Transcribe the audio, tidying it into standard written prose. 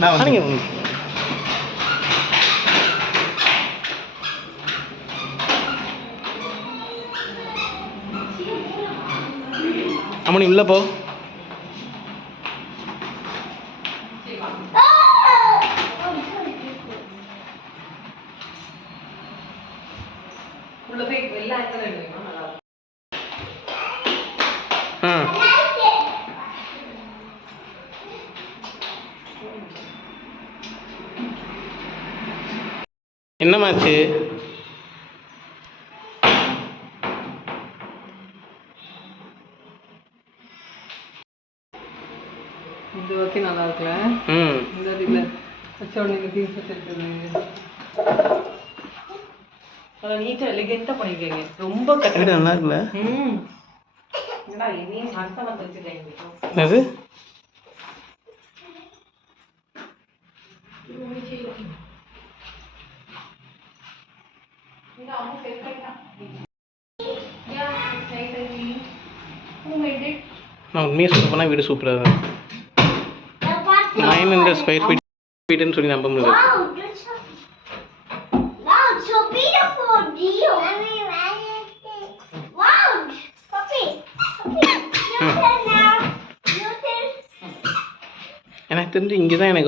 நான் வந்து அம்மனி உள்ள போ. என்னமாச்சு? இது ஓகே, நல்லா இருக்குல்ல? இந்த இதுல வச்ச உடனே தீம் செட் இருக்குது. அத நீட்டா எலிகென்ட்டா பண்ணிருக்கீங்க. ரொம்ப கரெக்ட்டா நல்லா இருக்குல்ல? என்னடா இனியும் மரத்தமா வச்சிருக்கீங்க. என்னது? நான் உண்மையாக சொல்ல போனால் வீடு சூப்பராக தான் 900 ஸ்கொயர் ஃபீட்டுன்னு சொல்லி நம்ப முடியாது. எனக்கு தெரிஞ்சு இங்கே தான் எனக்கு